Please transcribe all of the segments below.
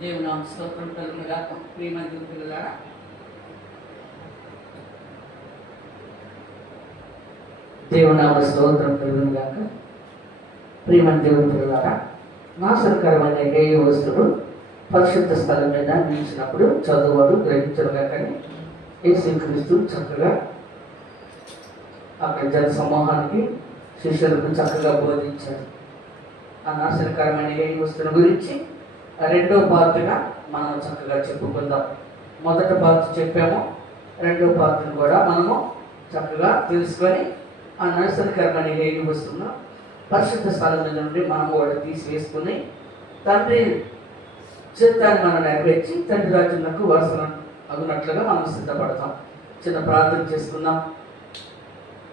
దేవుని స్తోత్రం కలుగునుగా. ప్రియమైన పిల్లలారా, దేవునామ స్తోత్రం కలుగునుగాక. ప్రియమైన దేవుని పిల్లలారా, నాశనకరమైన ఏ వస్తువు పరిశుద్ధ స్థలం మీద నిలిచినప్పుడు చదువువాడు గ్రహించరుగా. కానీ యేసుక్రీస్తు చక్కగా అక్కడ జన సమూహానికి శిష్యులకు చక్కగా బోధించారు. ఆ నాశనకరమైన ఏ వస్తువుల గురించి రెండో పార్ట్గా మనం చక్కగా చెప్పుకుందాం. మొదటి పార్ట్ చెప్పాము, రెండో పార్ట్ను కూడా మనము చక్కగా తెలుసుకొని ఆ నాశనకరమైన ఏ వస్తువును పరిశుద్ధ స్థలం మీద నుండి మనము కూడా తీసివేసుకుని తండ్రి చిత్తాన్ని మనం నెరవేర్చి తండ్రి రాజ్యంకు వారసులు అగునట్లుగా మనం సిద్ధపడతాం. చిన్న ప్రార్థన చేసుకుందాం.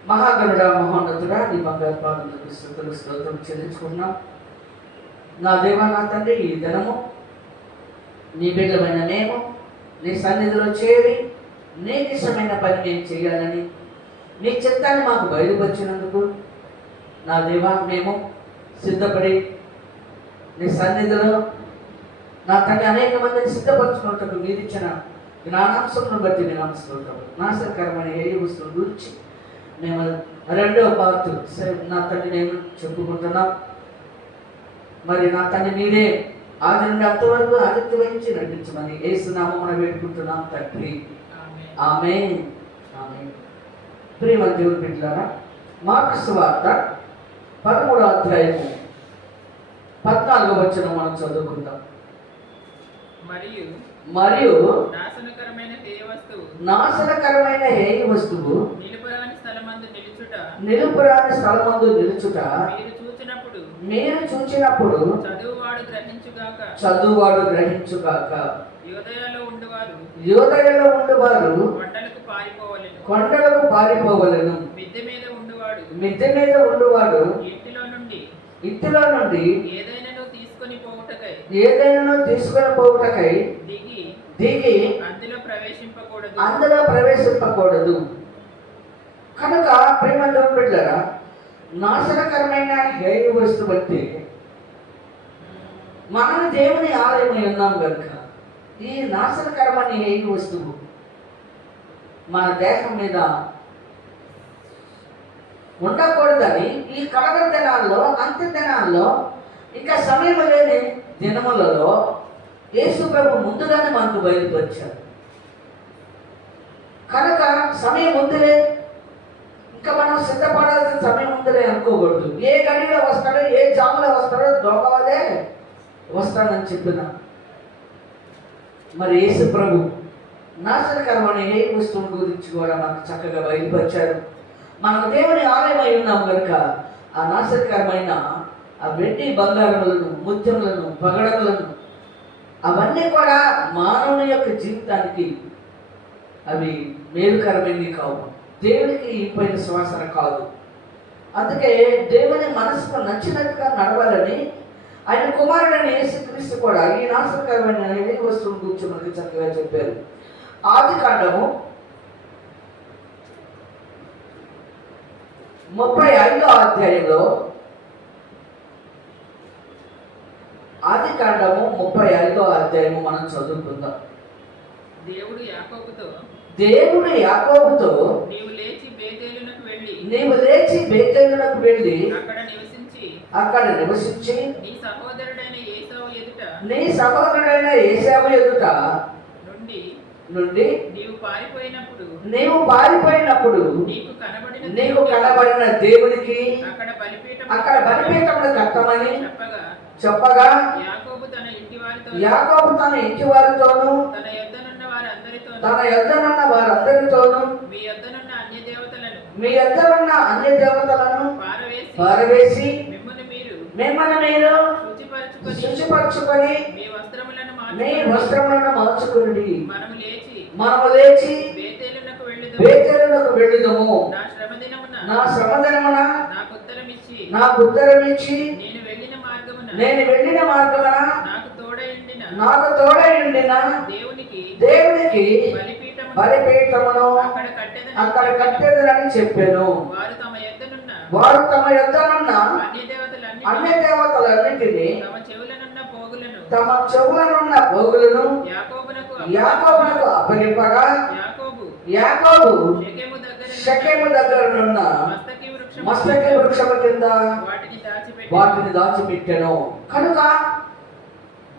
మహాగణుడా, మహోన్నతుడా, నీ బంగారు పాదములకు స్తుతులు స్తోత్రం చెల్లించుకుంటున్నాం. నా దేవా, నా తండ్రి, ఈ దినము నీ బిడ్డలమైన మేము నీ సన్నిధిలో చేరి నీకు ఇష్టమైన పని నేను చేయాలని నీ చిత్తాన్ని మాకు బయలుపరిచినందుకు నా దేవా, మేము సిద్ధపడి నీ సన్నిధిలో నా తండ్రి అనేక మందిని సిద్ధపరచుకున్నట్టు మీరు ఇచ్చిన జ్ఞానాంశంను బట్టి నేను నమస్కరిస్తాను. నాశనకరమైన ఏ వస్తువుల గురించి మేము రెండవ పార్ట్ నా తండ్రి నేను చెప్పుకుంటున్నాం. మరి నా తండ్రి మీరే ఆది నుండి అంతవరకు ఆదిత్య వహించి నడిపించమని యేసునామమున వేడుకుంటున్నాం తండ్రి, ఆమేన్. ఆమేన్. ప్రియమైన దేవుని బిడ్డలారా, మార్కు సువార్త 13వ అధ్యాయము 14వ వచనం మనం చదువుకుందాం. మరియు నాశనకరమైన హేయ వస్తువు నిలుపురాని స్థలమందు నిలుచుట మీరు చూచినప్పుడు చదువువాడు గ్రహించుగాక. యోదయలో ఉండువారు కొండలకు పారిపోవలెను. మిద్దె మీద ఉండువాడు ఇంటిలో నుండి ఏదైనాను తీసుకొని పోవుటకై దిగి అందులో ప్రవేశింపకూడదు. కనుక ప్రేమ బిడ్డలారా, నాశనకరమైన హేయ వస్తువు అంటే మనం దేవుని ఆలయమై ఉన్నాం కనుక ఈ నాశనకరమైన హేయ వస్తువు మన దేహం మీద ఉండకూడదని ఈ కడగర దినాల్లో, అంత్య దినాల్లో, ఇంకా సమయం లేని దినములలో యేసు ప్రభు ముందుగానే మనకు బయలుపరిచారు. కనుక సమయం ముందులే, ఇంకా మనం సిద్ధపడాల్సిన సమయం ముందులే అనుకోకూడదు. ఏ గడిలో వస్తాడో, ఏ జాములో వస్తాడో దొంగవలే వస్తాడని చెప్పిన మరి యేసు ప్రభు నాశనకరమైన ఏ వస్తువుల గురించి కూడా మనకు చక్కగా బయలుపరిచారు. మనం దేవుని ఆలయమై ఉన్నాం కనుక ఆ నాశనకరమైన ఆ వెండి బంగారములను, ముత్యములను, పగడములను అవన్నీ కూడా మానవుని యొక్క జీవితానికి అవి మేలుకరమైనవి కావు, దేవునికి ఇంపైన సువాసన కాదు. అందుకే దేవుని మనసుకు నచ్చినట్టుగా నడవాలని ఆయన కుమారుడైన యేసుక్రీస్తు కూడా ఈ నాశనకరమైన ఏ వస్తువుల గురించి మనకి చక్కగా చెప్పారు. ఆదికాండము 35వ అధ్యాయంలో, ఆదికాండము 35వ అధ్యాయము మనం చదువుకుందాం. దేవుడు యాకోబుతో నీవు లేచి బేతేలునకు వెళ్ళి అక్కడ నివసించి నీ సహోదరుడైన ఏశావు ఎదుట నుండి నీవు పారిపోయినప్పుడు నీకు కనబడిన దేవునికి అక్కడ బలిపీఠమును కట్టమని చెప్పగా యాకోబు తన ఇంటి వారితోనూ తన యొద్దనున్న వారందరితోనూ మీ యొద్దనున్న అన్య దేవతలను పారవేసి మిమ్మల్ని మీరు శుచిపరచుకొని మీ వస్త్రములను మార్చుకుని మనము లేచి బేతేలునకు వెళ్ళుదము. నా శ్రమ దినమున నాకు ఉత్తరమిచ్చి నేను వెళ్ళిన మార్గమున నాకు తోడై ఉండిన దేవునికి బలిపీఠమును అక్కడ కట్టెదరని చెప్పాను. వారు తమ యొద్దనున్న అన్య దేవతలన్నిటినీ తమ చెవులనున్న పోగులను యాకోబునకు అప్పగింపగా యాకోబు షెకెము దగ్గరనున్న మస్తకి వృక్షము కింద వాటిని దాచిపెట్టెను. కనుక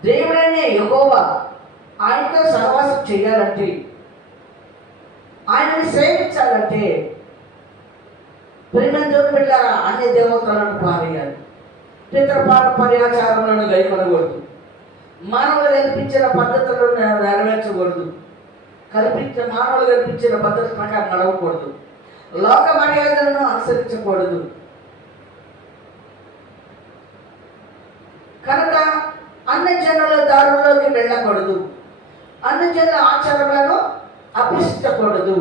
దేవుడైన యెహోవా ఆయనతో సహవాసం చేయాలంటే, ఆయనని సేవించాలంటే ప్రియమైన దేవుని బిడ్డలారా అన్ని దేవతలను పారేయాలి. పితృపారంపర్యాచారములను గైకొనకూడదు. మానవులు కల్పించిన పద్ధతులను నెరవేర్చకూడదు. మానవులు కల్పించిన పద్ధతి ప్రకారం నడవకూడదు. లోక మర్యాదలను అనుసరించకూడదు. కనుక అన్ని జనుల దారుల్లోకి వెళ్ళకూడదు. అన్ని జనుల ఆచారములను అభ్యసించకూడదు.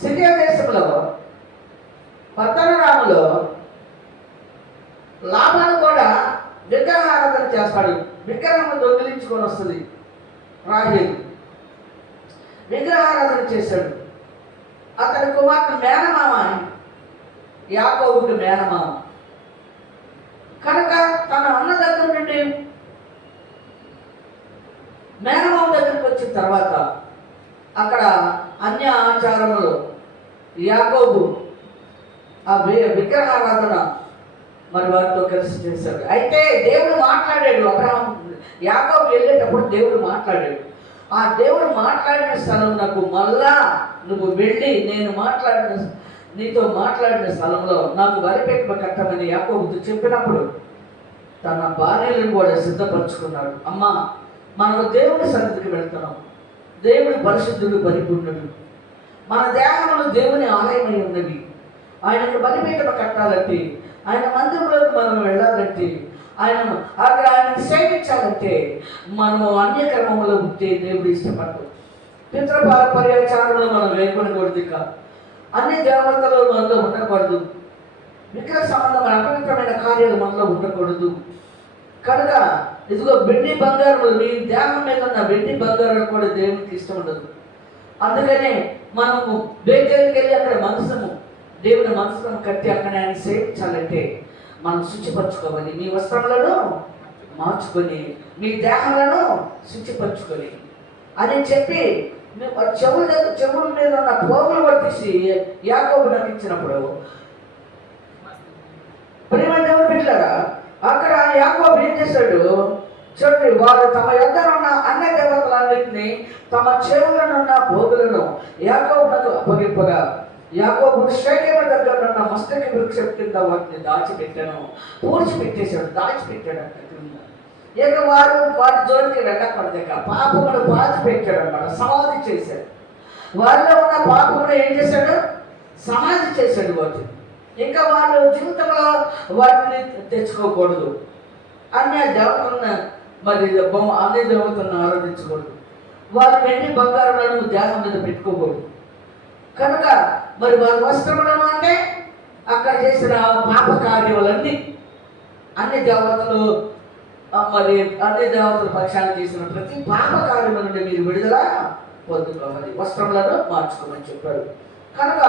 సిరియా దేశంలో పట్టణరాములో లాభాలు కూడా విగ్రహారాధన చేస్తాడు. విగ్రహం దొంగిలించుకొని వస్తుంది. రాహేలు విగ్రహారాధన చేశాడు. అతని కుమార్తె మేనమామ, యాకోబుకి మేనమామ. కనుక తన అన్న దగ్గర నుండి మేనమామ దగ్గరికి వచ్చిన తర్వాత అక్కడ అన్య ఆచారములు యాకోబు ఆ విగ్రహారాధన మరి వారితో కలిసి చేశాడు. అయితే దేవుడు మాట్లాడాడు. అబ్రహాం యాకోబు వెళ్ళేటప్పుడు దేవుడు మాట్లాడాడు. ఆ దేవుడు మాట్లాడిన స్థలం నాకు మళ్ళా నువ్వు వెళ్ళి నీతో మాట్లాడిన స్థలంలో నాకు బలిపీఠం కట్టమని యాకోబుతో చెప్పినప్పుడు తన భార్యలను కూడా సిద్ధపరచుకున్నాడు. అమ్మా, మనము దేవుని సన్నిధికి వెళ్తున్నాం. దేవుడు పరిశుద్ధుడు, పరిపూర్ణుడు. మన దేహములు దేవుని ఆలయమై ఉన్నవి. ఆయనకు బలిపీఠం కట్టాలంటే, ఆయన మందిరంలోకి మనం వెళ్ళాలంటే, ఆయనను సేవించాలంటే మనము అన్య క్రమంలో ఉంటే దేవుడు ఇష్టపడతాడు. పితృపారంపర్యాచారంలో మనం వేయకూడదు. ఇక అన్ని దేవతలు మనలో ఉండకూడదు. విగ్రహ సంబంధమైన అపవిత్రమైన కార్యాలు మనలో ఉండకూడదు. కనుక ఇదిగో వెండి బంగారములు, నీ దేహం మీద ఉన్న వెండి బంగారాలు కూడా దేవునికి ఇష్టం ఉండదు. అందుకనే మనము బేతేలుకి వెళ్ళి అక్కడ దేవుని మనసును కట్టి అక్కడ ఆయన సేవించాలంటే మనం శుచిపరచుకోవాలి. మీ వస్త్రములను మార్చుకొని మీ దేహాలను శుచిపరచుకొని అని చెప్పి చెవుల మీద ఉన్న పోగులు పట్టేసి యాకోబు నాకు ఇచ్చినప్పుడు ప్రియమైన దేవుని బిడ్డలారా, అక్కడ యాకోబు ఏం చేశాడు చూడండి. వారు తమ యొద్దనున్న అన్య దేవతలన్నింటినీ తమ చెవులనున్న పోగులను యాకోబునకు అప్పగింపగా యాకోబు షెకెము దగ్గర ఉన్న మస్తకి వృక్షం కింద వాటిని దాచిపెట్టాను. దాచిపెట్టాడు అంట క్రింద. ఇక వారి జోలికి వెళ్ళకూడదు. పాపమును పాతిపెట్టాడు అన్నమాట. సమాధి చేశాడు. వారిలో ఉన్న పాపమును ఏం చేశాడు? సమాధి చేశాడు వాటిని. ఇంకా వాళ్ళు జీవితంలో వాటిని తెచ్చుకోకూడదు. అన్య దేవతలను అన్ని దేవతలను ఆరాధించకూడదు. వారు వెండి బంగారాలను దేహం మీద పెట్టుకోకూడదు. కనుక మరి వారి వస్త్రములను అంటే అక్కడ చేసిన పాప కార్యములన్నీ అన్ని దేవతలు పక్షాన్ని చేసిన ప్రతి పాప కార్యముల నుండి మీరు విడుదల పొందుకోవాలి. వస్త్రములను మార్చుకోమని చెప్పాడు. కనుక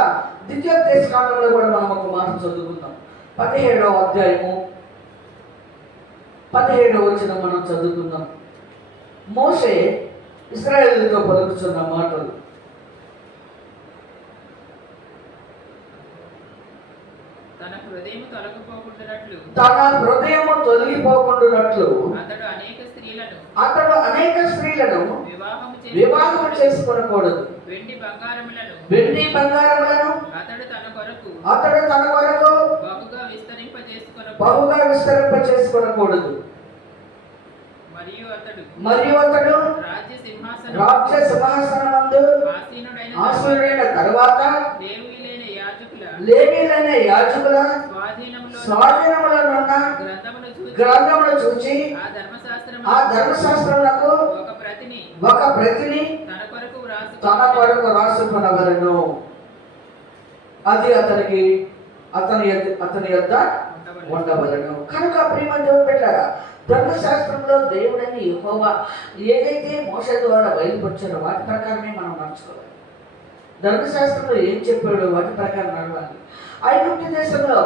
ద్వితీయోపదేశకాండంలో కూడా మనం ఒక మాట చదువుకుందాం. 17వ అధ్యాయము 17వ వచనం మనం చదువుకుందాం. మోషే ఇశ్రాయేలుతో పలుకుచున్న మాటలు. తన హృదయము తొలగిపోకుండానట్లు అతడు అనేక స్త్రీలను వివాహము చేసుకొనకూడదు. వెండి బంగారములను అతడు తన కొరకు బహుగా విస్తరింపజేసుకొనకూడదు. మరియు అతడు రాజ్య సింహాసనమందు ఆసీనుడైన తరువాత లేవీలైన యాజకుల స్వాధీనములనున్న గ్రంథమును చూచి ఆ ధర్మశాస్త్రములకు ఒక ప్రతిని తన కొరకు రాసుకొనవలెను. అది అతని యొద్ద ఉండవలెను. కనుక ప్రియమైన దేవుని బిడ్డలారా, ధర్మశాస్త్రంలో దేవుడైన యెహోవా ఏదైతే మోషే ద్వారా బయలుపరిచారో వాటి ప్రకారమే మనం నడుచుకోవాలి. ధర్మశాస్త్రంలో ఏం చెప్పాడో వాటి ప్రకారం నడవాలి. ఐగుప్తు దేశంలో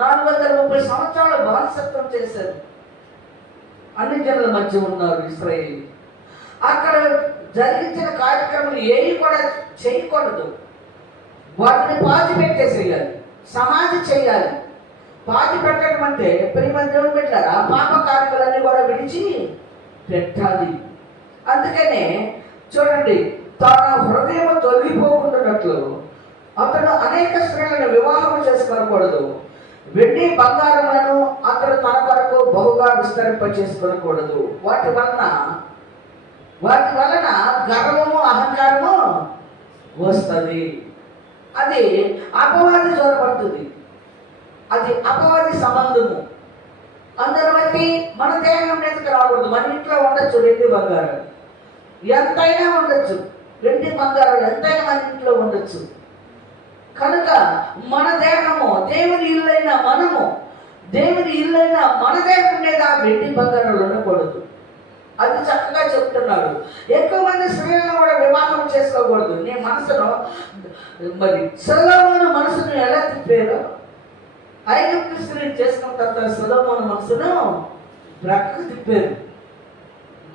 430 సంవత్సరాలు బానిసత్వం చేశారు. అన్ని జనుల మధ్య ఉన్నారు ఇశ్రాయేలు. అక్కడ జరిగించిన కార్యక్రమాలు ఏవి కూడా చేయకూడదు. వాటిని పాతి పెట్టేసేయాలి, సమాధి చేయాలి. పాతి పెట్టడం అంటే ప్రియమైన దేవుని బిడ్డలారా, పాప కార్యములన్నీ కూడా విడిచి పెట్టాలి. అందుకనే చూడండి, తన హృదయం తొలగిపోకుండానట్లు అతడు అనేక స్త్రీలను వివాహం చేసుకోకూడదు. వెండి బంగారములను అతడు తన కొరకు బహుగా విస్తరింప చేసుకోకూడదు. వాటి వలన గర్వము అహంకారము వస్తుంది. అది అపవాది జోరపడుతుంది, అది అపవాది సంబంధము. అందరి బట్టి మన దేహం మీదకి రాకూడదు. మన ఇంట్లో ఉండొచ్చు వెండి బంగారం, ఎంతైనా ఉండొచ్చు. వెండి బంగారం ఎంతైనా మన ఇంట్లో ఉండొచ్చు. కనుక మన దేహము దేవుని ఇల్లైన మనము, దేవుని ఇల్లైన మన దేహం మీద వెండి బంగారాలు ఉండకూడదు. అది చక్కగా చెప్తున్నాడు. ఎక్కువ మంది స్త్రీలను కూడా వివాహం చేసుకోకూడదు. నీ మనసును మరి సొలొమోను మనసును ఎలా తిప్పారో, ఐగుప్తు స్త్రీని చేసుకున్న తర్వాత సొలొమోను మనసును ప్రక్కకు తిప్పారు.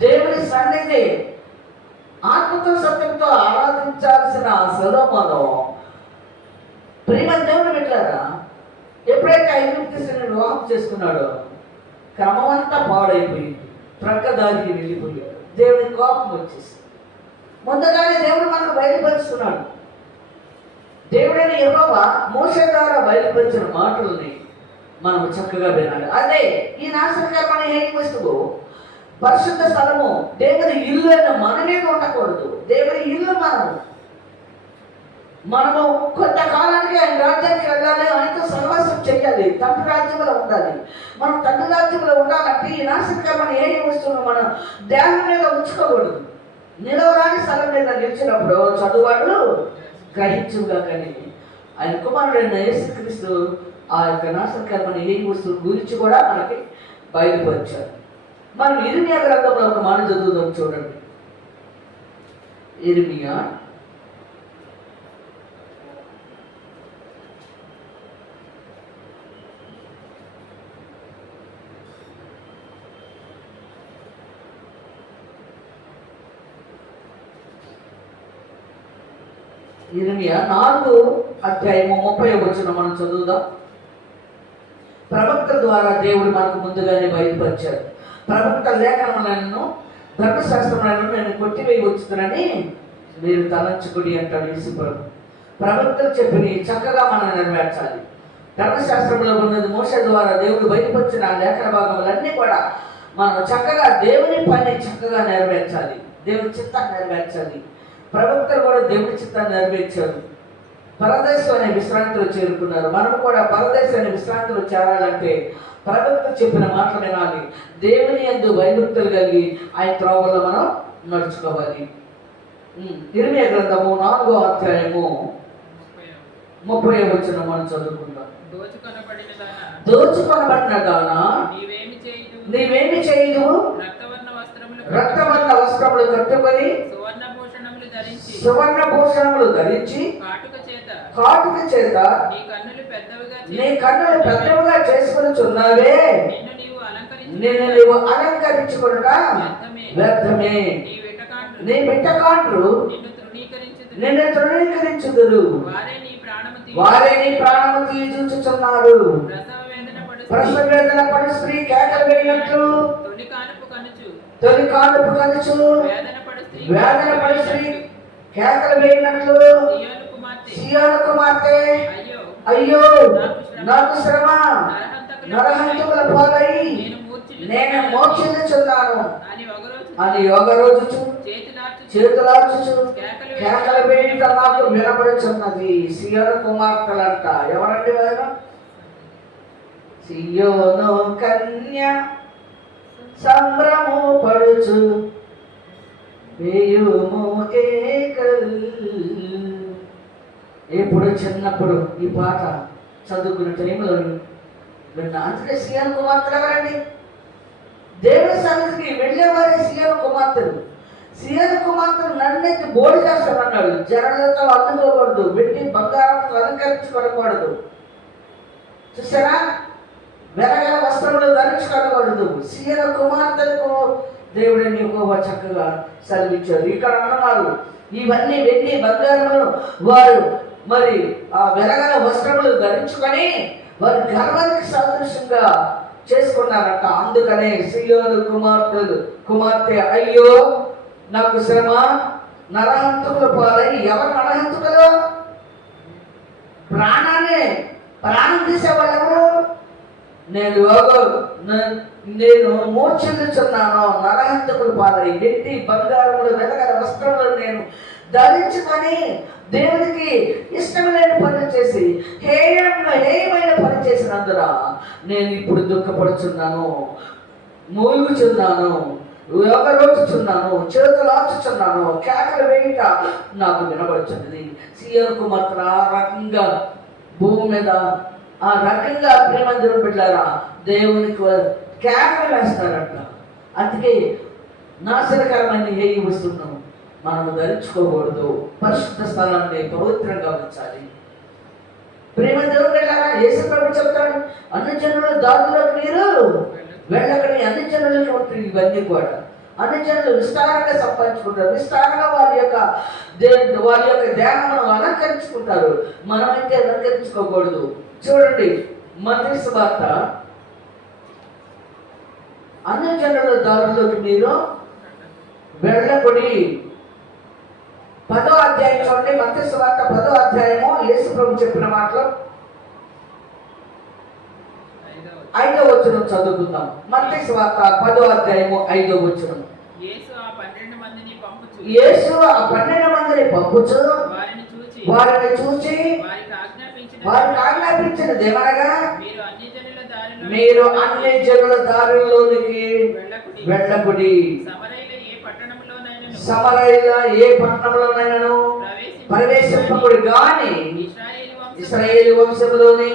దేవుని సన్నిధి ఆత్మతో సత్యంతో ఆరాధించాల్సిన సొలొమోను ప్రేమ దేవుని పెట్టారా, ఎప్పుడైతే ఐగుప్తు స్త్రీని వివాహం చేసుకున్నాడో క్రమం అంతా పాడైపోయింది, ప్రక్క దారికి వెళ్ళిపోయాడు. దేవుని కోపం వచ్చేసి ముందుగానే దేవుడు మనకు బయలుపరుస్తున్నాడు. దేవుడైన యెహోవా మోషే ద్వారా బయలుపరిచిన మాటల్ని మనం చక్కగా వినాలి. అదే ఈ నాశనకరమైన ఏ వస్తువు పరిశుద్ధ స్థలము, దేవుని ఇల్లు అయిన మన మీద ఉండకూడదు. దేవుని ఇల్లు మనము కొంతకాలానికి ఆయన రాజ్యానికి వెళ్ళాలి, ఆయనతో సహవాసం చేయాలి, తండ్రి రాజ్యంలో ఉండాలి. మనం తండ్రి రాజ్యంలో ఉండాలంటే ఈ నాశనకరమైన ఏ వస్తువును మన దేహం మీద ఉంచుకోకూడదు. నిలవరాని స్థలం మీద నిలిచినప్పుడు చదువువాడు గ్రహించుగా. కానీ ఆయన కుమారుడైన యేసుక్రీస్తు ఆ యొక్క నాశనకరమైన ఏ వస్తువు గురించి కూడా మనకి బయలుపరిచారు. మనం ఇర్మియా గ్రంథంలో ఒక మాట చదువుదాం, చూడండి. ఇర్మియా ఇర్మియా 4:30 మనం చదువుదాం. ప్రవక్త ద్వారా దేవుడు మనకు ముందుగానే బయలుపరిచాడు. ప్రవక్త లేఖనములను ధర్మశాస్త్రములను నేను కొట్టివేయవచ్చునని మీరు తలంచుకుడి అంటాడు యేసుప్రభు. ప్రవక్తలు చెప్పి చక్కగా మనం నెరవేర్చాలి. ధర్మశాస్త్రంలో ఉన్నది మోషే ద్వారా దేవుడు బయలుపరిచిన లేఖన భాగములన్నీ కూడా మనం చక్కగా దేవుని పని చక్కగా నెరవేర్చాలి, దేవుని చిత్తాన్ని నెరవేర్చాలి. ప్రవక్తలు కూడా దేవుని చిత్తాన్ని నెరవేర్చారు. పరదేశం అనే విశ్రాంతిలో చేరుకున్నారు. మనం కూడా పరదేశం అనే విశ్రాంతిలో చేరాలంటే ప్రవక్త చెప్పిన మాటలు వినాలి, దేవుని యందు భయభక్తులు కలిగి ఆయన త్రోవల్లో మనం నడుచుకోవాలి. ఇర్మియా గ్రంథము 4:30 మనం చదువుకుందాం. దోచుకొనబడిన దానా నీవేమి చేయదు, రక్తవర్ణ వస్త్రములు కట్టుకొని సువర్ణ భూషణములు ధరించి కాటుక చేత నీ కన్నులు పెద్దవిగా చేసుకొనుచున్నావే, నిన్ను నీవు అలంకరించుకొనుట వ్యర్థమే. నీ బిడ్డకాండ్రు నిన్ను తృణీకరించుదురు, వారే నీ ప్రాణము తీర్చుచున్నారు. ప్రసవ వేదన పడి స్త్రీ కేకలు వేయనట్లు, తొలి కానుపు కనుచు వేదన పడి స్త్రీ కేకలు వేయనట్లు, సియోను కుమార్తె అయ్యో నాకు శ్రమ, నరహంతకుల పాలై నేను మోక్షించుచున్నాను అని ఒక రోజు చేతులార్చుచు కేకలు వేయుట నాకు వినబడుచున్నది. సియోను కుమార్తెలంట. ఎవరండి వారు? సియోను కన్య సంభ్రము పడుచు వేయుము కేకలు. ఎప్పుడు చిన్నప్పుడు ఈ పాట చదువుకున్న టైంలో విన్నా. అందుకే సియోను కుమార్తెలు ఎవరండి? దేవుని సన్నిధికి వెళ్ళేవారే సియోను కుమార్తెలు. సియోను కుమార్తెలు నన్నెత్తి బోడి చేస్తానన్నాడు. జనలతో అందుకోకూడదు, వెండి బంగారంతో అలంకరించుకోకూడదు. చూసారా? వెలగల వస్త్రములు ధరించుకోకూడదు. సీయన కుమార్తెలకు దేవుడిని ఎక్కువ చక్కగా సెలవిచ్చారు. ఇక్కడ అన్నారు ఇవన్నీ వెండి బంగారములు వారు మరి ఆ వెలగల వస్త్రములు ధరించుకొని వారి గర్వానికి సాదృశ్యంగా చేసుకున్నారట. అందుకనే సీయోను కుమార్తె అయ్యో నాకు శ్రమ, నరహంతుకుల పాలై. ఎవరు నరహంతుకులు? ప్రాణం తీసేవాళ్ళు ఎవరు? నేను మూర్ఛిల్లుచున్నాను, నరహంతకుల పాలై వెండి బంగారములు వెలగల వస్త్రములు నేను ధరించుకొని దేవునికి ఇష్టం లేని పనులు చేసి హేయమైన పని చేసినందున నేను ఇప్పుడు దుఃఖపడుచున్నాను, మూలుగుచున్నాను, యోగరోచుచున్నాను, చేతులాచుచున్నాను, కేకలు వేయుట నాకు వినబడుచున్నది. సీయోను కుమార్తె ఆ రకంగా భూమి మీద ఆ రకంగా ప్రేమందరూ బిడ్డారా దేవునికి కేకలు వేస్తారంట. అందుకే నాశనకరమైన ఏ వస్తున్నాం మనం ధరించుకోకూడదు. పరిశుద్ధ స్థలాన్ని పవిత్రంగా ఉంచాలి. ప్రేమ దేవుడు బిడ్డారా, యేసు ప్రభు చెప్తాడు అన్ని జనుల దారుల్లోకి మీరు వెళ్ళకని. అన్ని జనులకి ఉంటుంది ఇవన్నీ కూడా. అన్ని జనులు విస్తారంగా సంపాదించుకుంటారు, విస్తారంగా వారి యొక్క దేహమును అలంకరించుకుంటారు. మనమైతే అలంకరించుకోకూడదు. చూడండి మత్తయి సువార్త అన్ని జనుల దారుల్లోకి మీరు వెళ్ళకుడి 10వ అధ్యాయం చూడండి. మత్తయి సువార్త 10వ అధ్యాయము యేసు ప్రభు చెప్పిన మాటలు 5వ వచనం చదువుకుందాం. మత్తయి సువార్త 10వ అధ్యాయము 5వ వచనం. యేసు ఆ 12 మందిని పంపుచు వారిని చూచి వారికి ఆజ్ఞాపించినది ఏమనగా మీరు అన్ని జనుల దారిలోనికి వెళ్ళకుడి. సమరయుల ఏ పట్టణంలోనైనాను ప్రవేశింపకుడి గాని ఇశ్రాయేలు వంశంలోని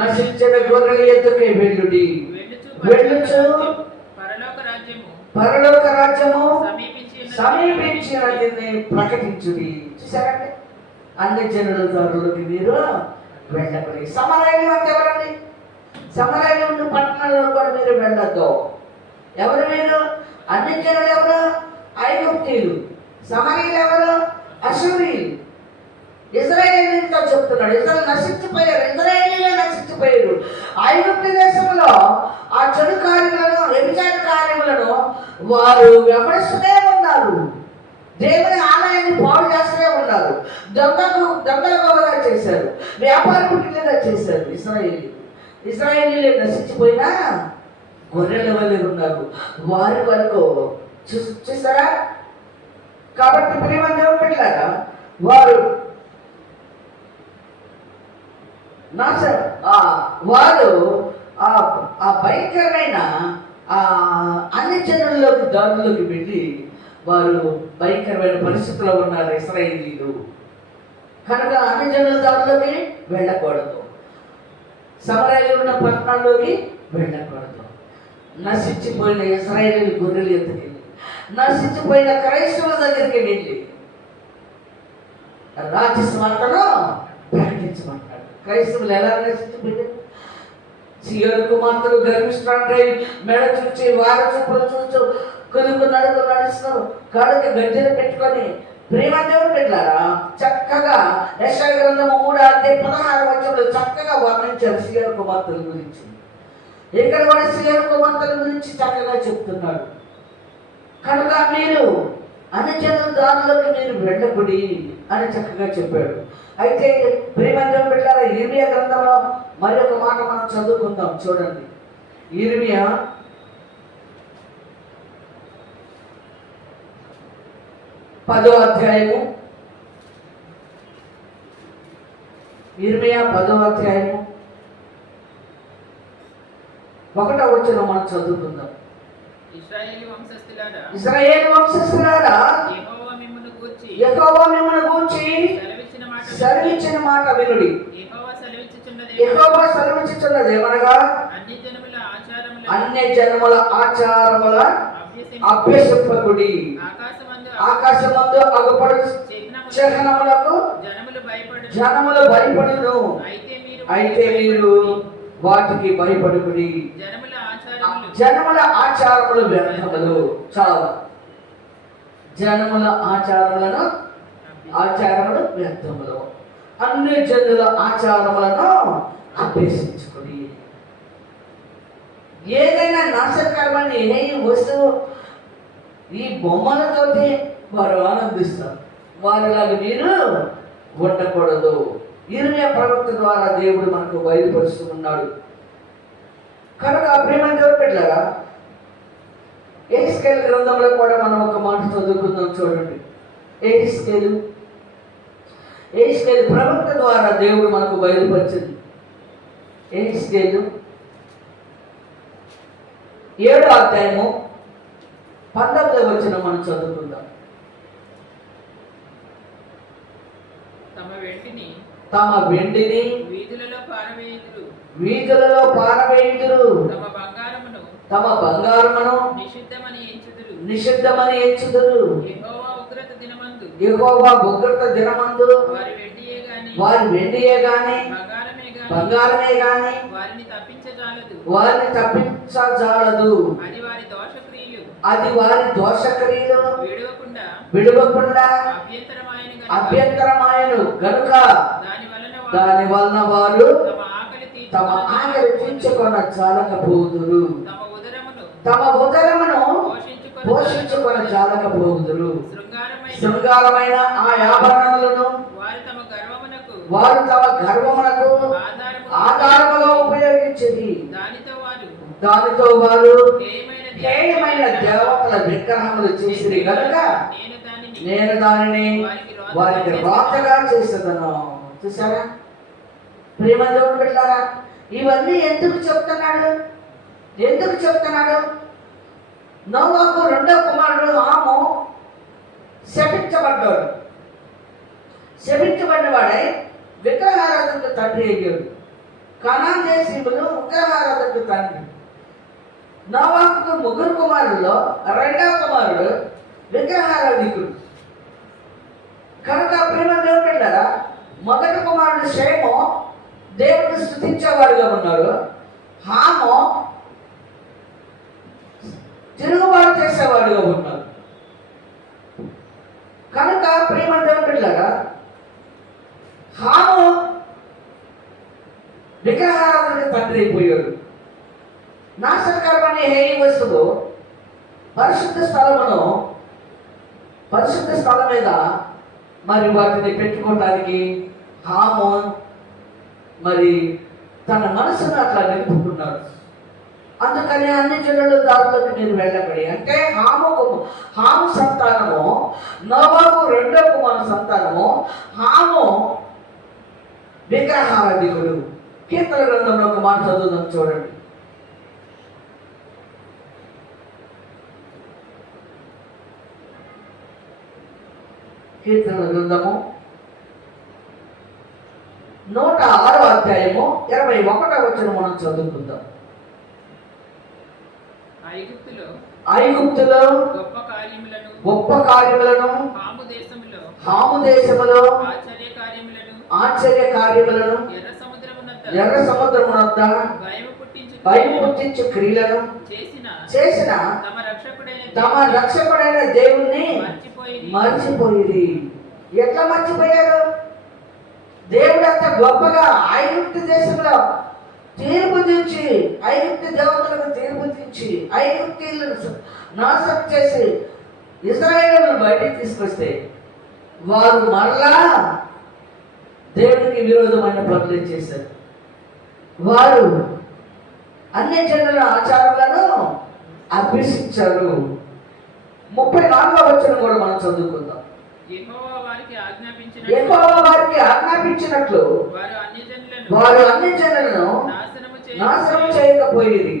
నశించిన గొర్రెల యొద్దకే వెళ్ళుడి. వెళ్ళుచు పరలోక రాజ్యము సమీపించినది ప్రకటించుడి. చూసారండి, అన్ని జనుల దారులకి మీరు వెళ్ళకుడి. సమరయులు అంటే ఎవరండి? సమరయులు ఉన్న పట్టణాల్లో కూడా మీరు వెళ్ళొద్దు. ఎవరు మీరు? అన్ని జనులు ఎవరు? ఐగుప్తీయులు. సమరయులు ఎవరు? అశూరీయులు. ఇశ్రాయేలీయులతో చెప్తున్నాడు. ఇశ్రాయేలు నశించిపోయారు, ఇశ్రాయేలీలే నశించిపోయారు. ఐగుప్తు దేశంలో ఆ చెడు కార్యములను, వ్యభిచార కార్యములను వారు వెంబడిస్తూనే ఉన్నారు. దేవుని ఆలయాన్ని పాడు చేస్తూనే ఉన్నారు. దొంగలుగా చేశారు, వ్యాపార పుట్టినగా చేశారు. ఇశ్రాయేలీలే నశించిపోయినా గొర్రెల వల్లే ఉన్నారు. వారి వరకు చూస్తారా? కాబట్టి ప్రేమ దేవుడు పెట్టారా వారు వారు ఆ భయంకరమైన అన్ని జనుల్లోకి దారుల్లోకి వెళ్ళి వారు భయంకరమైన పరిస్థితుల్లో ఉన్నారు ఇశ్రాయేలీయులు. కనుక అన్ని జనుల దారుల్లోకి వెళ్ళకూడదు. సమరయులు ఉన్న పట్టణాల్లోకి వెళ్ళకూడదు. నశించిపోయిన ఇశ్రాయేలీయులు గొర్రెల ఎత్తుకెళ్ళి, నశించిపోయిన క్రైస్తవుల దగ్గరికి వెళ్ళి రాజ్య స్వార్థను ప్రకటించమంటాడు. క్రైస్తవులు ఎలా నశించిపోయారు? సీయోను కుమార్తెలు గర్విష్ఠులై మెడ చూచి వార చూపులు చూచు కొనుక్కు నడుస్తున్నారు. కాళ్ళకి గజ్జలు పెట్టుకొని ప్రేమ దేవుడు పెట్టారా చక్కగా యెషయా గ్రంథము 3వ అధ్యాయం 16వ వచనంలో చక్కగా వర్ణించారు సీయోను కుమార్తెల గురించి. ఇక్కడ కూడా సీయోను కుమార్తెల గురించి చక్కగా చెప్తున్నాడు. కనుక మీరు అన్ని జనుల దారుల్లోకి మీరు వెళ్ళకుడి అని చక్కగా చెప్పాడు. అయితే ప్రేమంజం పెట్టారా ఇర్మియా గ్రంథంలో మరి ఒక మాట మనం చదువుకుందాం. చూడండి, ఇర్మియా 10వ అధ్యాయము, ఇర్మియా 10వ అధ్యాయము 1వ వచనం మనం చదువుకుందాం. ఇశ్రాయేలు వంశస్థులారా యెహోవా మిమ్మును గూర్చి సెలవిచ్చిన మాట వినుడి. యెహోవా సెలవిచ్చుచున్నది ఏమనగా అన్ని జనముల ఆచారముల అభ్యసింపకుడి. ఆకాశమందు అగుపడు చిహ్నములకు జనములు భయపడును. అయితే మీరు వాటికి భయపడుకుడి. జనముల ఆచారములు జనముల ఆచారములు వ్యర్థములు. చాలా జనముల ఆచారములు వ్యర్థములు. అన్ని జనుల ఆచారములను అభ్యసించుకుని. ఏదైనా నాశకరమైన ఏ వస్తువు ఈ బొమ్మలతోటి వారు ఆనందిస్తారు. వారిలాగా మీరు ఉండకూడదు. ఇర్మియా ప్రవక్త ద్వారా దేవుడు మనకు బయలుపరుస్తున్నాడు. కనుక ప్రేమ దేవుడు పెట్టారా, ఎహెజ్కేలు గ్రంథంలో కూడా మనం ఒక మాట చదువుకుందాం. చూడండి, ఎహెజ్కేలు ప్రవక్త ద్వారా దేవుడు మనకు బయలుపరిచింది. ఎహెజ్కేలు 7వ అధ్యాయము 19వ వచనం మనం చదువుకుందాం. తమ వెండిని వీధులలో పారవేయుదురు, తమ బంగారమును నిషిద్ధమని ఎంచుదురు. యెహోవా ఉగ్రత దినమందు వారి వెండియే గాని బంగారమే గాని వారిని తప్పించజాలదు. అది వారి దోషక్రియలు విడవకుండా అభ్యంతరమాయను గనుక దాని వలన వారు తమ ఆకలి తీర్చుకొన చాలకపోదురు, తమ ఉదరమును పోషించుకొన చాలకపోదురు. శృంగారమైన ఆ ఆభరణములను వారు తమ గర్వమునకు ఆధారముగా ఉపయోగించింది. దానితో వారు హేయమైన దేవతల విగ్రహములు చేసిరి కనుక నేను దానిని వారికి రాతగా చేసేదను. చూసారా ప్రేమ దేవుడు పెట్టారా? ఇవన్నీ ఎందుకు చెప్తున్నాడు? నోవాహు 2వ కుమారుడు హాము శపించబడినవాడై విగ్రహారాధనకు తండ్రి అయ్యాడు. కనాన్ దేశీయులు విగ్రహారాధనకు తండ్రి. నోవాహుకు 3 కుమారుల్లో 2వ కుమారుడు విగ్రహారాధికుడు. కనుక ప్రేమ దేవుడు పెట్టారా, మొదటి కుమారుడు షేము దేవుడిని స్తుతించేవాడుగా ఉన్నాడు. హాము తిరుగుబాటు చేసేవాడుగా ఉన్నాడు. కనుక ప్రేమ దేవుడు పెట్టారా, హాము విగ్రహారాధనకి తండ్రి అయిపోయాడు. నాశనకరమైన హేయ వస్తువు పరిశుద్ధ స్థలం మీద మరి వాటిని పెట్టుకోవడానికి హాము మరి తన మనసును అట్లా నిలుపుకున్నాడు. అందుకని అన్ని జనుల దారిలోకి మీరు వెళ్ళకండి అంటే హాము సంతానము, నోవాహు 2వ కుమారుని సంతానము. హాము విగ్రహారాధికుడు. కీర్తన గ్రంథంలో ఒక మాట చదువుదాం చూడండి. కీర్తన గ్రంథము 106వ అధ్యాయము 21వ వచనం మనం చదువుకుందాం. ఐగుప్తులో గొప్ప కార్యములను హాము దేశములో ఆశ్చర్య కార్యములను ఎర్ర సముద్రమునొద్ద భయము పుట్టించు క్రియలను చేసిన తమ రక్షకుడైన దేవుణ్ణి మర్చిపోయింది. ఎట్లా మర్చిపోయారు? దేవుడు అంత గొప్పగా ఐగుప్తు దేశంలో తీర్పు తెచ్చి ఐగుప్తు దేవతలకు తీర్పు తెచ్చి ఐగుప్తీయులను నాశనం చేసి ఇశ్రాయేలును బయటికి తీసుకొస్తే వారు మరలా దేవుడికి విరోధమైన పనులు చేశారు. వారు అన్ని జనుల ఆచారాలను అభ్యసించారు. 34వ వచనం కూడా మనం చదువుకుందాం. యెహోవా వారికి ఆజ్ఞాపించినట్లు వారు అన్ని జనులను నాశనం చేయకపోయేది.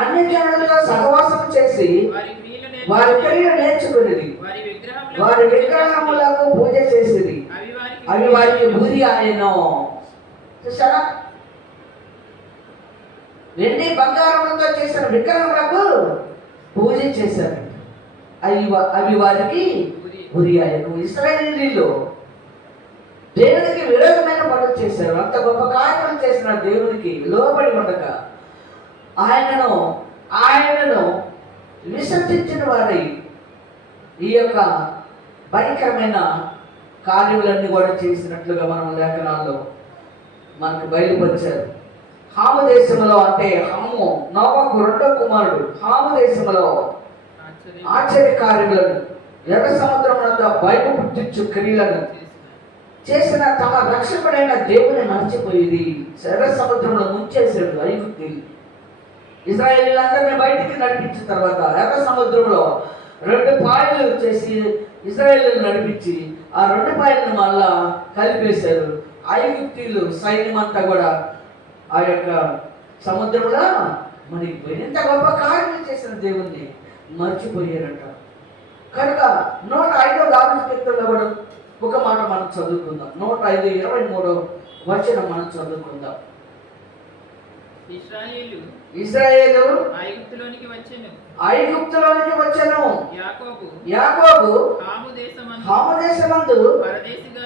అన్ని జనులతో సహవాసం చేసి వారి క్రియలు నేర్చుకునేది. వారి విగ్రహములకు పూజ చేసేది. అవి వారికి బురి ఆయనో. చూసారా, వెండి బంగారములతో చేసిన విగ్రహములకు పూజ చేశారు. అవి వారికి బురి ఆయనో. ఇశ్రాయేలీయులు దేవునికి విరోధమైన పనులు చేశారు. అంత గొప్ప కార్యాలు చేసిన దేవునికి లోబడి ఉండగా ఆయనను విసర్జించిన వారి ఈ యొక్క భయంకరమైన కార్యములన్నీ కూడా చేసినట్లుగా మనం లేఖనాల్లో మనకు బయలుపరిచారు. హాము దేశంలో, అంటే హాము నోవాహు రెండో కుమారుడు, హాము దేశంలో ఆశ్చర్య కార్యములను, ఎర్ర సముద్రం వద్ద భయము పుట్టించు క్రియలను చేసిన తమ రక్షకుడైన దేవుని మర్చిపోయేది. ఎర్ర సముద్రంలో ముంచేసాడు ఐగుప్తు. ఇశ్రాయేలీలందరినీ బయటికి నడిపించిన తర్వాత ఎర్ర సముద్రంలో 2 పాయలు చేసి ఇశ్రాయేలీలను నడిపించి ఆ 2 పాయలను మళ్ళా కలిపేశారు. ఐగుప్తీయులు సైన్యం అంతా కూడా ఆ యొక్క సముద్రంలో మునిగిపోయి ఇంత గొప్ప కార్యం చేసిన దేవుణ్ణి మర్చిపోయారంట. కనుక 105వ దావీదు కీర్తనలో కూడా ఒక మాట మనం చదువుకుందాం. 105:23 వచనం మనం చదువుకుందాం. ఇశ్రాయేలు ఐగుప్తులోనికి వచ్చెను. యాకోబు హాము దేశమందు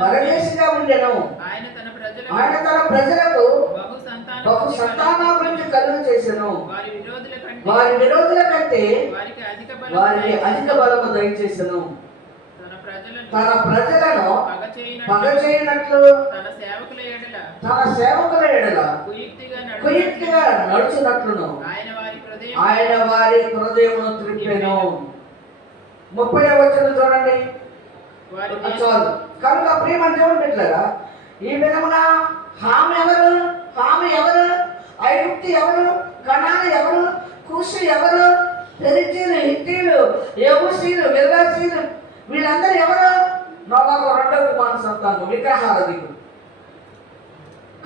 పరదేశిగా ఉండెను. ఆయన తన ప్రజలకు బహు సంతానాభివృద్ధి కలుగు చేసెను. వారి విరోధుల కంటే వారికి అధిక బలము దయచేసెను. తన ప్రజలను పగ చేయనట్లు తన సేవకుల ఎడల కుయుక్తిగా నడుచునట్లును ఆయన వారి హృదయమును త్రిప్పెను. 30వ వచనం చూడండి. చాలు. కనుక ప్రేమ దేవుడు పెట్టారా, ఈ విధముగా హాము ఎవరు, ఐగుప్తు ఎవరు, కనాను ఎవరు, కూషు ఎవరు, పెరిజీలు, హిత్తీలు, యెబూసీలు, గిర్గాషీలు, వీళ్ళందరూ ఎవరు? నోవాహు రెండో కుమారుని సంతానం, విగ్రహారాధికులు.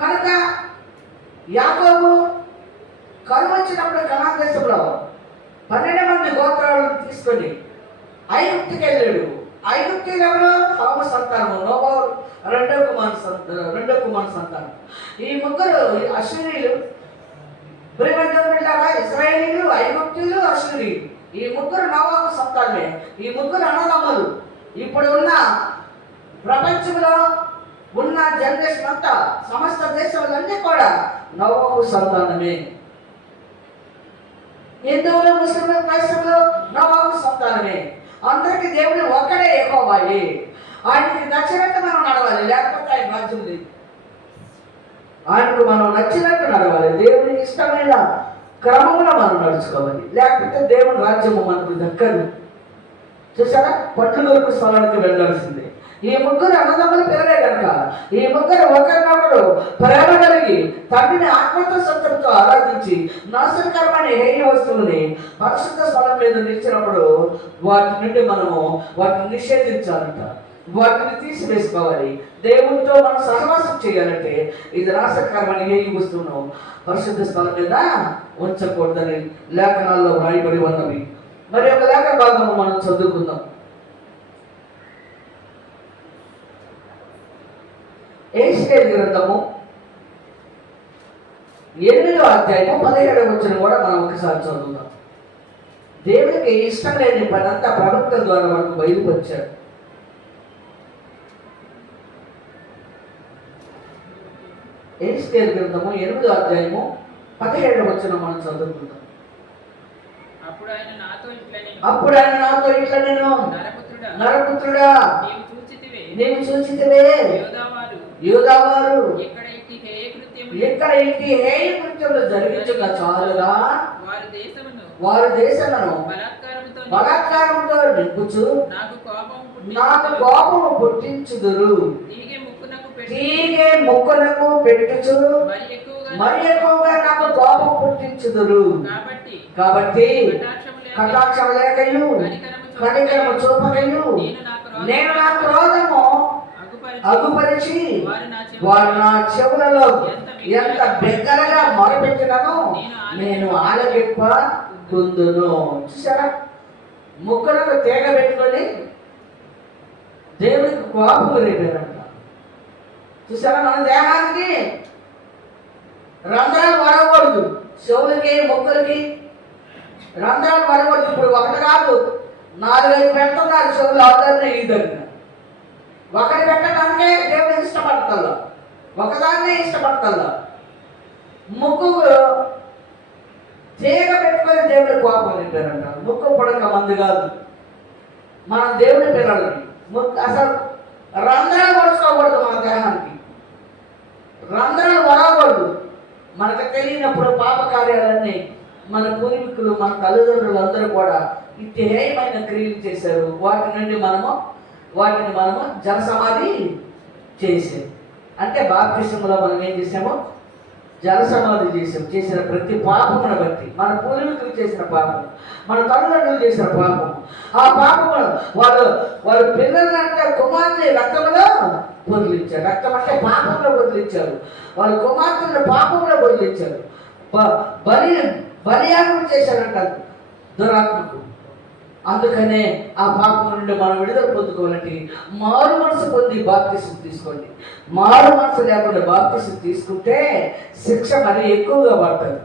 కనుక యాకోబు కరువు వచ్చినప్పుడు కనాను దేశంలో 12 మంది గోత్రాలను తీసుకొని ఐగుప్తుకి వెళ్ళాడు. ఐగుప్తీయులు ఎవరు? హాము సంతానము, నోవాహు రెండో కుమారుని సంతానం. ఈ ముగ్గురు అశ్వరీయులు, ఇశ్రాయేలీలు, ఐగుప్తీయులు, అశ్వరీయులు, ఈ ముగ్గురు నోవాహు సంతానమే. ఈ ముగ్గురు అన్నదమ్ములు. ఇప్పుడు ఉన్న ప్రపంచంలో ఉన్న జనరేషన్ అంతా, సమస్త దేశాలన్నీ కూడా నోవాహు సంతానమే. హిందువులు, ముస్లింలు, క్రైస్తవులు నోవాహు సంతానమే. అందరికీ దేవుడు ఒక్కడే యెహోవాయే. ఆయనకి నచ్చినట్టు మనం నడవాలి, లేకపోతే ఆయన రాజ్యం లేదు. ఆయనకు మనం నచ్చినట్టు నడవాలి, దేవునికి ఇష్టమైన క్రమంలో మనం నడుచుకోవాలి, లేకపోతే దేవుని రాజ్యము మనకు దక్కదు. చూసారా, పట్లు కొరకు స్థలానికి వెళ్ళాల్సిందే. ఈ ముగ్గురు అన్నదమ్ముల పిల్లలే కనుక ఈ ముగ్గురు ఒకరినొకరు ప్రేమ కలిగి తండ్రిని ఆత్మతో సత్యంతో ఆరాధించి నాశనకరమైన హేయ వస్తువుని పరిశుద్ధ స్థలం మీద నిలిచినప్పుడు వాటి నుండి మనము వాటిని నిషేధించాలంట, వాటిని తీసివేసుకోవాలి. దేవునితో మనం సహవాసం చేయాలంటే ఇది నాశనకరమైన హేయ వస్తువును పరిశుద్ధ స్థలం మీద ఉంచకూడదని లేఖనాల్లో రాయబడి ఉన్నవి. మరి ఒక లేఖ భాగము మనం చదువుకుందాం. యెహెజ్కేలు గ్రంథము 8వ అధ్యాయము 17వ వచనం కూడా మనం ఒకసారి చదువుదాం. దేవునికి ఇష్టం లేని పనంతా ప్రవక్తల ద్వారా మనకు బయలుపరిచాడు. యెహెజ్కేలు గ్రంథము 8వ అధ్యాయము 17వ వచనం మనం చదువుకుందాం. అప్పుడు ఆయన నాతో ఇట్లా నేను నరపుత్రుడా, నీవు చూచితివే యూదావారు ఎక్కడ ఇంటి హేయ కృత్యములు జరిగించుక చాలుగా వారి దేశమును బలాత్కారముతో నింపుచు నాకు కోపము పుట్టించుదురు. తీగే ముక్కునకు పెట్టుచు మరి ఎక్కువగా నాకు కోపం పుట్టించుదురు. కాబట్టి కటాక్షం లేకయు కనికరము చూపకయు నేను నా క్రోధము అగుపరిచి వారు నా చెవులలో ఎంత బిగ్గరగా మొరపెట్టినను నేను ఆలకింపకుందును. చూసారా, ముక్కులకు తీగ పెట్టుకొని దేవునికి కోపం రేపారంట. చూసారా, మన దేహానికి రంధ్రాలు పడకూడదు, చెవులకి ముక్కులకి రంధ్రాలు పడకూడదు. ఇప్పుడు ఒకటి కాదు, 4-5 పెడుతున్నారు చెవులు, అందరినీ ఈదరిన. ఒకటి పెట్టడానికే దేవుడు ఇష్టపడతల్లా, ఒకదాన్నే ఇష్టపడతల్లా. ముక్కు తీగ పెట్టుకొని దేవుడి కోపం తింటారంట. ముక్కు పొడక మంది కాదు, మనం దేవుని పిల్లలని. ముక్కు అసలు రంధ్రాలు పడుచుకోకూడదు, మన దేహానికి రంధ్రాలు వరకూడదు. మనకు తెలియనప్పుడు పాప కార్యాలన్నీ మన పూర్వీకులు, మన తల్లిదండ్రులు అందరూ కూడా ఇట్టి హేయమైన క్రియలు చేశారు. వాటిని మనము జల సమాధి చేసాం. అంటే బాప్తిసంలో మనం ఏం చేసాము? జల సమాధి చేసాం. చేసిన ప్రతి పాపమును బట్టి, మన పూర్వీకులు చేసిన పాపం, మన తల్లిదండ్రులు చేసిన పాపం, ఆ పాపము వాళ్ళ పిల్లలంటే కుమార్తె రక్తంలో వదిలించారు. రక్తం అంటే పాపంలో వదిలించారు. వాళ్ళ కుమార్తెను పాపంలో వదిలించారు. బలియాగం చేశారంట దురాత్మకు. అందుకనే ఆ పాపం నుండి మనం విడుదల పొందుకోవాలంటే మారు మనసు పొంది బాప్తిసం తీసుకోండి. మారు మనసు లేకుండా బాప్తిసం తీసుకుంటే శిక్ష మరీ ఎక్కువగా పడుతుంది.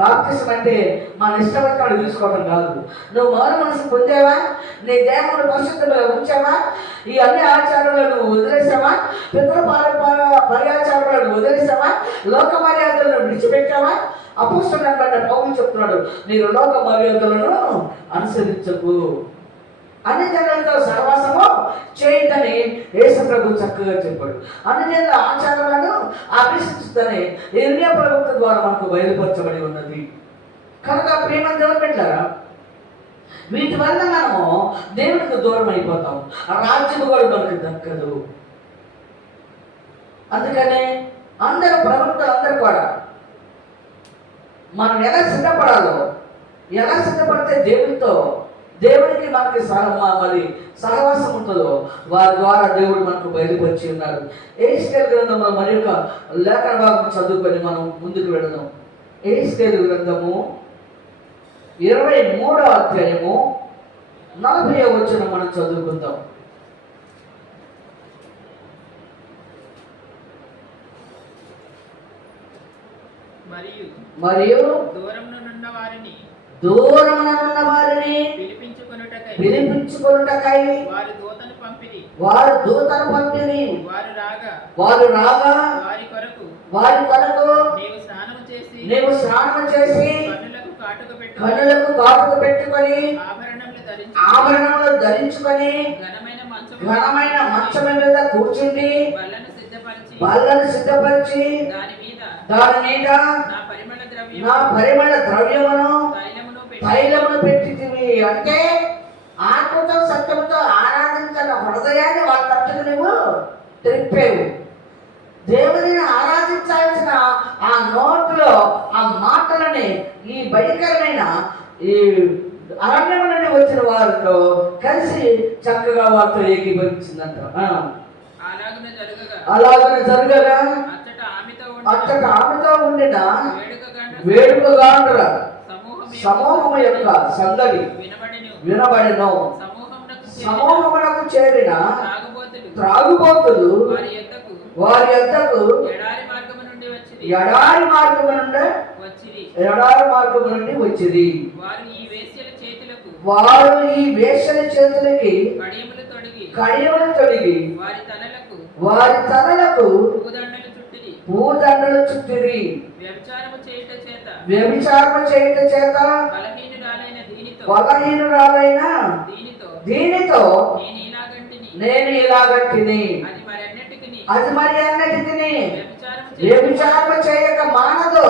బాప్తిసం అంటే మన ఇష్టపడిన తీసుకోవడం కాదు. నువ్వు మారు మనసు పొందావా? నీ దేహంలో పరిశుద్ధంగా ఉంచావా? ఈ అన్ని ఆచారాలను నువ్వు వదిలేసావా? పితృ పర్యాచారాలను వదిలేసావా? లోక మర్యాదలను విడిచిపెట్టావా? అపోస్తలుడైన పౌలు చెప్తున్నాడు, మీరు లోక మర్యాదలను అనుసరించకు, అన్ని జనులతో సహవాసము చేయదని యేసు ప్రభు చక్కగా చెప్పాడు. అన్ని జనుల ఆచారాలను అభ్యసించుదని ఇర్మియా ప్రవక్త ద్వారా మనకు బయలుపరచబడి ఉన్నది. కనుక ప్రేమ దేవుని పెట్టారా, వీటి వల్ల మనము దేవుడికి దూరం అయిపోతాం. ఆ రాజ్యం కూడా మనకు దక్కదు. అందుకనే అందరూ ప్రవక్తలందరూ కూడా మనం ఎలా సిద్ధపడాలో, ఎలా సిద్ధపడితే దేవుడికి మనకి మరి సహవాసం ఉంటుందో వారి ద్వారా దేవుడు మనకు బయలుపరిచి ఉన్నారు. ఎహెజ్కేలు గ్రంథంలో మరి యొక్క లేఖన భాగం చదువుకొని మనం ముందుకు వెళదాం. ఎహెజ్కేలు గ్రంథము 23వ అధ్యాయము 40వ వచనం మనం చదువుకుందాం. మరియు దూరమునున్న వారిని పిలిపించుకొనుటకై వారు దూతను పంపిరి. వారు రాగా వారి కొరకు నీవు స్నానము చేసి కన్నులకు కాటుక పెట్టుకొని ఆభరణములు ధరించుకొని ఘనమైన మంచం మీద కూర్చుండి బల్లను సిద్ధపరిచి దాని మీద నా పరిమళ ద్రవ్యమును తైలమును పెట్టితివి. అంటే ఆత్మతో సత్యముతో ఆరాధించిన హృదయాన్ని వాళ్ళ తట్టుకు నువ్వు త్రిప్పేవు. దేవుడిని ఆరాధించాల్సిన ఆ నోట్లో ఆ మాటలని ఈ భయంకరమైన ఈ అరణ్యం నుండి వచ్చిన వారితో కలిసి చక్కగా వారితో ఏకీభవించిందంట. అలాగనే జరగగా అచ్చట ఆమెతో ఉండిన వేడుకగాండ్ర సమూహము యొక్క సందడి వినబడెను. సమూహమునకు చేరిన త్రాగుబోతులు వారి యొద్దకు ఎడారి మార్గము నుండి వచ్చిరి. వారు ఈ వేశ్యల చేతులకి కడియములు తొడిగి వారి తలలకు పూదండలు చుట్టిరి. వ్యభిచారము చేయుట చేత బలహీనురాలైన దీనితో నేను ఇలాగంటిని. అది మరి అన్నిటిని వ్యభిచారము చేయక మానదు.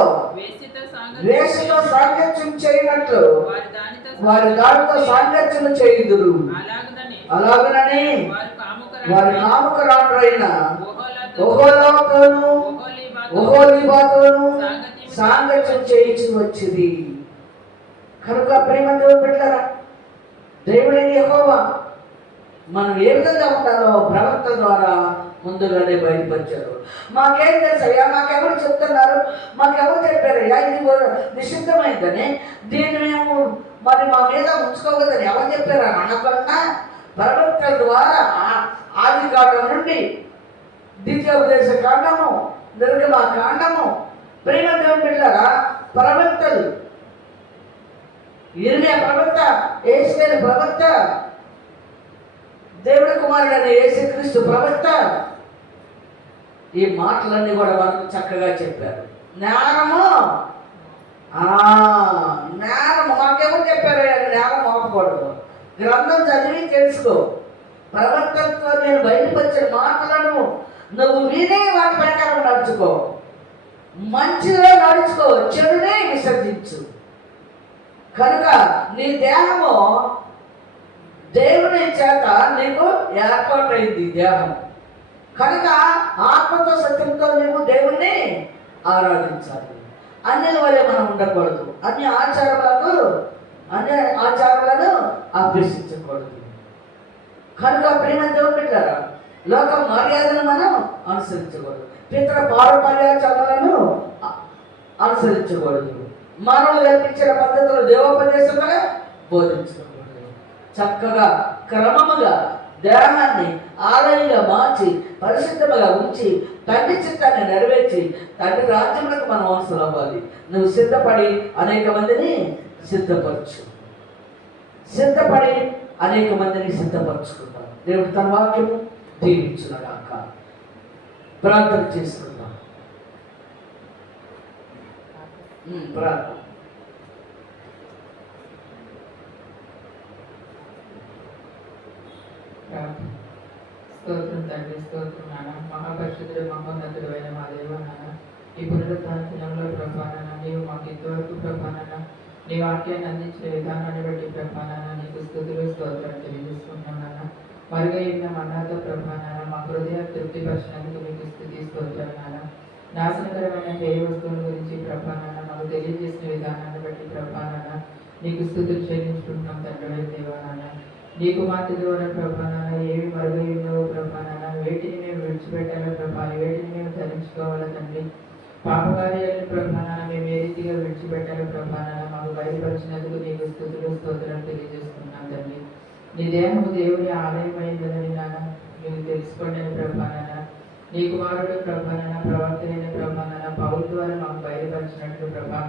వేశ్యతో సాంగత్యం చేయనట్లు వారి దానితో సాంగత్యం చేయుదురు. అలాగనని వారి కాముకరాండ్రైన ఒహోలాతోను ఒహోలీబాతోను సాంగత్యం చేయించి వచ్చింది. కనుక ప్రేమ దేవుడు పెట్టారా, దేవుడైన యెహోవా మనం ఏ విధంగా ఉంటారో ప్రవక్త ద్వారా ముందుగానే బయలుపరిచారు. మాకేం తెలుసయ్యా, మాకెవరు చెప్తున్నారు, మాకెవరు చెప్పారయ్యా ఇది నిషిద్ధమైందని, దీన్ని మేము మరి మా మీద ఉంచుకోవద్దని ఎవరు చెప్పారా అనకుండా ప్రవక్తల ద్వారా ఆది కాండం నుండి ద్వితీయోపదేశ కాండము, నిర్గమ కాండము, ప్రేమ దేవుడు పెట్టారా ప్రవక్తలు, ఇర్మియా ప్రవక్త, యెహెజ్కేలు ప్రవక్త, దేవుడి కుమారుడైన యేసుక్రీస్తు ప్రవక్త ఈ మాటలన్నీ కూడా మనకు చక్కగా చెప్పారు. నేరము నేరము మాకెవరు చెప్పారు? నేరం మోపకూడదు. గ్రంథం చదివి తెలుసుకో. ప్రవక్తతో నేను బయటపరిచిన మాటలను నువ్వు వినే వాటి ప్రకారం నడుచుకో. మంచిగా నడుచుకో, చెడునే విసర్జించు. కనుక నీ దేహము దేవుని చేత నీకు ఏర్పాటైంది దేహం. కనుక ఆత్మతో సత్యంతో నీవు దేవుణ్ణి ఆరాధించాలి. అన్యుల వలె మనం ఉండకూడదు. అన్ని ఆచారాలను అభ్యసించకూడదు. కనుక ప్రేమ దేవుని బిడ్డలారా, లోక మర్యాదను మనం అనుసరించకూడదు. పితర పారంపర్యాచారాలను అనుసరించకూడదు. మానవులు కల్పించిన పద్ధతులు దేవోపదేశంగా బోధించకూడదు. చక్కగా క్రమముగా దేహాన్ని ఆలయంగా మార్చి పరిశుద్ధముగా ఉంచి తండ్రి చిత్తాన్ని నెరవేర్చి తండ్రి రాజ్యములకు మనం అవసరం అవ్వాలి. నువ్వు సిద్ధపడి అనేక మందిని సిద్ధపరచుకుంటాం. దేవుడు తన వాక్యము దీవించుగాక. ప్రార్థన చేసుకుందాం. ప్రార్థన. స్తోత్రం తండ్రి, స్తోత్రం నాన్న. మహాపరిశుద్ధుడు మహోన్నతుడు అయిన మా దేవ నాన్న, ఈ పునరుత్థాన దినంలో ప్రభా నాన్న, నీవు మాకు ఇంతవరకు ప్రభా నాన్న నీ వాక్యాన్ని అందించిన విధానాన్ని బట్టి ప్రభా నాన్న నీకు స్తుతులు స్తోత్రాలు తెలియజేసుకుంటున్నాం నాన్న. మరుగా అయిన మన్నాతో ప్రభా నాన్న మా హృదయ తృప్తిపరిచినందుకు మీకు స్తుతి స్తోత్రాలు నాన్న. నాశనకరమైన హేయ వస్తువుల గురించి ప్రభా నాన్న మాకు తెలియజేసిన విధానాన్ని బట్టి ప్రభా నాన్న నీకు స్తుతులు చెల్లించుకుంటున్నాం తండ్రి దేవా నాన్న. నీ కుమార్తె ద్వారా ప్రభా నాన్న ఏవి మరుగై ఉన్నావో ప్రభా నాన్న, వేటిని మేము విడిచిపెట్టాలో ప్రభా, వేటిని మేము ధరించుకోవాలో తండ్రి. పాపకార్యాలను ప్రభా నాన్న మేము ఏ రీతిగా విడిచిపెట్టాలో ప్రభా నాన్న మాకు బయలుపరిచినందుకు నీకు స్తుతులు స్తోత్రాలు తెలియజేసుకుంటున్నాం తండ్రి. నీ దేహము దేవుని ఆలయమైందని నాన్న నీకు తెలుసుకోండి ప్రభా నాన్న. నీ కుమారుడు ప్రభా నాన్న ప్రవర్తనైన ప్రభా నాన్న పౌలు ద్వారా మాకు బయలుపరిచినట్లు ప్రభా,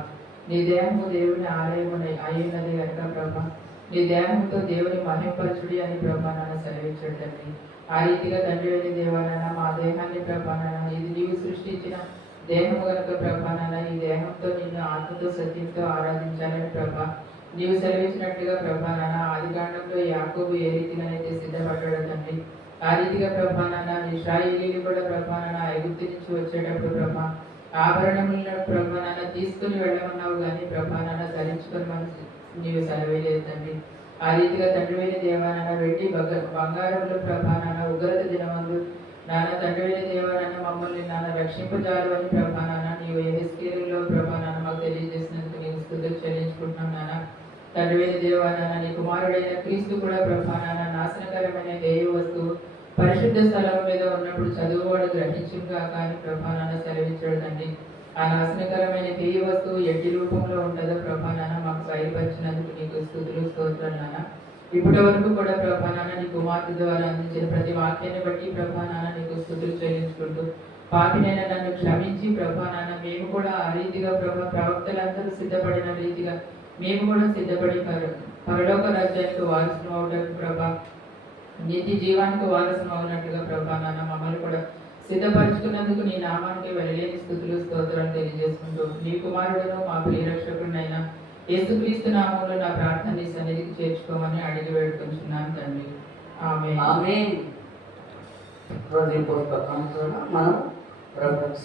నీ దేహము దేవుని ఆలయము అయ్యున్నది కనుక ప్రభా, నీ దేహంతో దేవుని మహింపరచుడి అని ప్రభా నాన్న సెలవించాడు తండ్రి. ఆ రీతిగా తండ్రి అని దేవాలన్న మా దేహాన్ని ప్రభా నాన్న ఇది నీవు సృష్టించిన దేహము కనుక ప్రభా నాన్న ఈ దేహంతో నిన్ను ఆత్మతో సత్యంతో ఆరాధించాలని ప్రభా నీవు సెలవించినట్టుగా ప్రభా నాన్న ఆదికాండంలో యాకోబు ఏ రీతిగానైతే సిద్ధపడ్డాడు తండ్రి, ఆ రీతిగా ప్రభా నాన్న ఇశ్రాయేలీయులు కూడా ప్రభా నాన్న ఐగుప్తు నుంచి వచ్చేటప్పుడు ప్రభా ఆభరణములను ప్రభా నాన్న తీసుకుని వెళ్ళమన్నావు కానీ ప్రభా నాన్న ధరించుకొని మనసు నీవు సెలవేలేదు తండ్రి. ఆ రీతిగా తండ్రివైన దేవానాన్న వెండి బంగారంలో ప్రభా నాన్న ఉగ్రత దినమందు నాన్న తండ్రివైన దేవానాన్న మమ్మల్ని నాన్న రక్షింపజాలు అని ప్రభా నాన్న నీవు యెహెజ్కేలులో ప్రభా నాన్న మాకు తెలియజేసినందుకు నీకు స్తుతులు చెల్లించుకుంటున్నాం నాన్న. తండ్రివైన దేవానాన్న నీ కుమారుడైన క్రీస్తు కూడా ప్రభా నాన్న నాశనకరమైన హేయ వస్తువు పరిశుద్ధ స్థలం మీద ఉన్నప్పుడు చదువువాడు గ్రహించుగా కానీ ప్రభా నాన్న సెలవించాడు తండ్రి. ఆ నాశనకరమైన హేయ వస్తువు ఎట్టి రూపంలో ఉంటుందో ప్రభా నాన్న మాకు బయలుపరిచినందుకు నీకు స్తుతులు స్తోత్రాలు నాన్న. ఇప్పటి వరకు కూడా ప్రభా నాన్న నీ కుమార్తె ద్వారా అందించిన ప్రతి వాక్యాన్ని బట్టి ప్రభా నాన్న నీకు స్తుతులు చెల్లించుకుంటూ పాపినైనా నన్ను క్షమించి ప్రభా నాన్న మేము కూడా ఆ రీతిగా ప్రభా ప్రవక్తలందరూ సిద్ధపడిన రీతిగా మేము కూడా సిద్ధపడి పరలోక రాజ్యానికి వారసులు అవడానికి ప్రభా నిత్య జీవానికి వారసులు అవునట్టుగా ప్రభా నాన్న మమ్మల్ని కూడా సిద్ధపరచుకున్నందుకు నీ నామానికి వెళ్ళలేని స్థుతులు స్తోత్రాలు తెలియజేసుకుంటూ నీ కుమారుడును మా ప్రియరక్షకుడినైనా యేసుక్రీస్తు నామంలో నా ప్రార్థన నీ సన్నిధికి చేర్చుకోమని అడిగి వేడుకుంటున్నాను తండ్రి. ఆమేన్. హృదయపూర్వక మనం